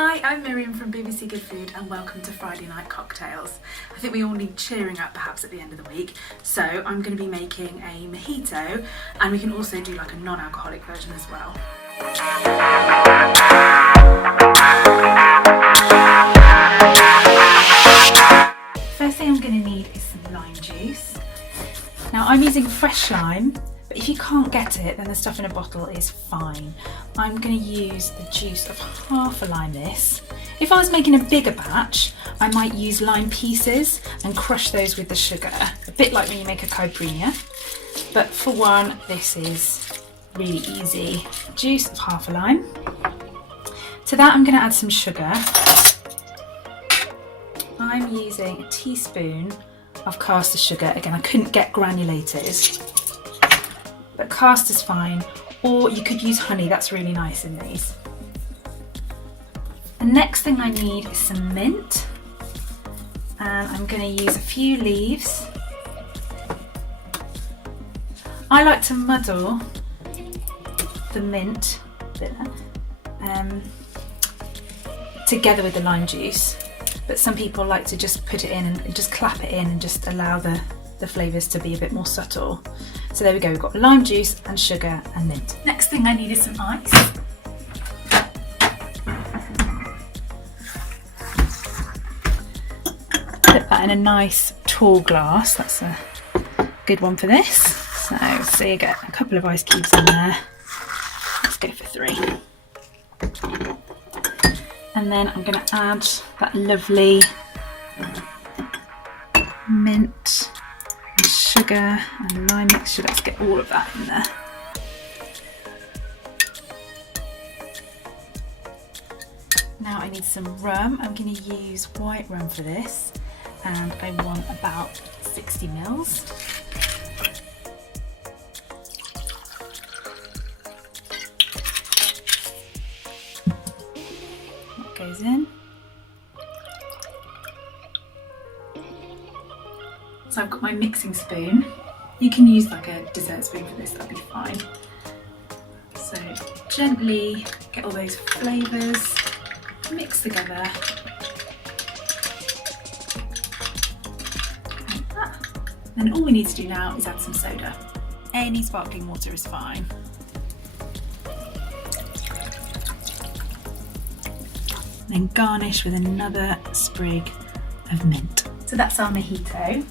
Hi, I'm Miriam from BBC Good Food and welcome to Friday Night Cocktails. I think we all need cheering up perhaps at the end of the week, so I'm going to be making a mojito and we can also do like a non-alcoholic version as well. First thing I'm going to need is some lime juice. Now I'm using fresh lime, but if you can't get it then the stuff in a bottle is fine. I'm going to use the juice of half a lime this. If I was making a bigger batch, I might use lime pieces and crush those with the sugar, a bit like when you make a caipirinha. But for one, this is really easy. Juice of half a lime. To that I'm going to add some sugar. I'm using a teaspoon of caster sugar. Again, I couldn't get granulated, but caster's fine, or you could use honey, that's really nice in these. The next thing I need is some mint, and I'm going to use a few leaves. I like to muddle the mint together with the lime juice, but some people like to just put it in and just clap it in and just allow the flavours to be a bit more subtle. So there we go, we've got lime juice and sugar and mint. Next thing I need is some ice. Put that in a nice tall glass, that's a good one for this. So you get a couple of ice cubes in there. Let's go for 3. And then I'm going to add that lovely mint and sugar and lime mixture. Let's get all of that in there. Now I need some rum. I'm going to use white rum for this, and I want about 60 mils. That goes in. So I've got my mixing spoon. You can use like a dessert spoon for this, that'll be fine. So gently get all those flavours mixed together. Like that. Then all we need to do now is add some soda. Any sparkling water is fine. Then garnish with another sprig of mint. So that's our mojito.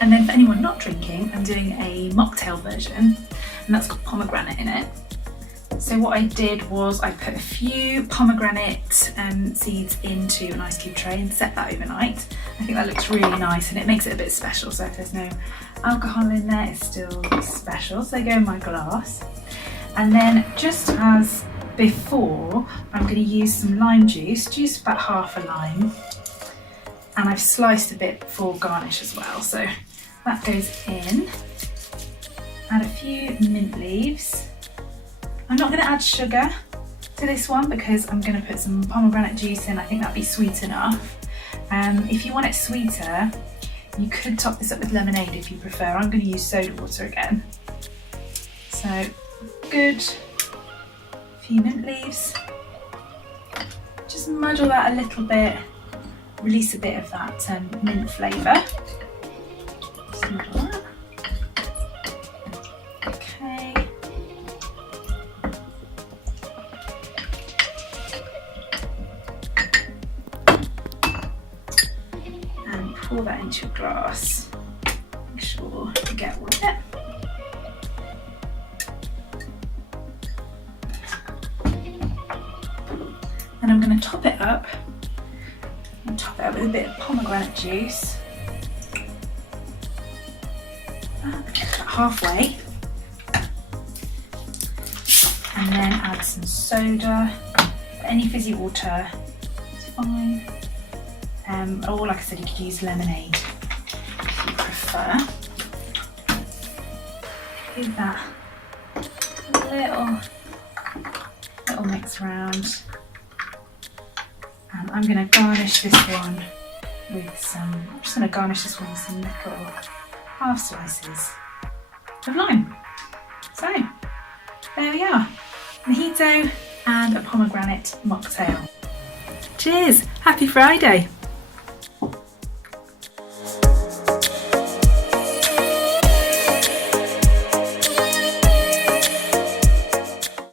And then for anyone not drinking, I'm doing a mocktail version, and that's got pomegranate in it. So what I did was I put a few pomegranate seeds into an ice cube tray and set that overnight. I think that looks really nice and it makes it a bit special, so if there's no alcohol in there, it's still special. So they go in my glass. And then just as before, I'm going to use some lime juice about half a lime. And I've sliced a bit for garnish as well, so that goes in. Add a few mint leaves. I'm not going to add sugar to this one because I'm going to put some pomegranate juice in. I think that'd be sweet enough. If you want it sweeter, you could top this up with lemonade if you prefer. I'm going to use soda water again. So good few mint leaves. Just muddle that a little bit. Release a bit of that mint flavour. Just muddle that. Okay. And pour that into your glass. Make sure you get all of it. And I'm going to top it up. Top it up with a bit of pomegranate juice. About halfway. And then add some soda. Any fizzy water is fine. Or like I said, you could use lemonade if you prefer. Give that a little mix round. And I'm going to garnish this one with some little half slices of lime. So there we are, mojito and a pomegranate mocktail. Cheers! Happy Friday!